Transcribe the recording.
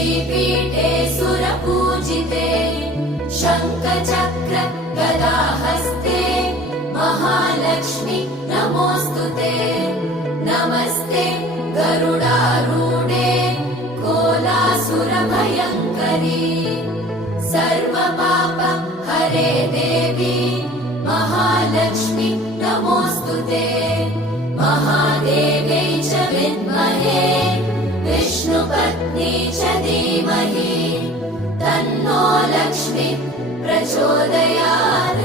श्रीपीठे सुरपूजिते शङ्खचक्र गदाहस्ते महालक्ष्मी नमोऽस्तुते नमस्ते गरुडारूढे कोलासुरभयङ्करी सर्वपाप हरे देवी महालक्ष्मी नमोऽस्तुते महादेव्यै च विद्महे विष्णुपत्नी च धीमहि तन्नो लक्ष्मी प्रचोदयात्।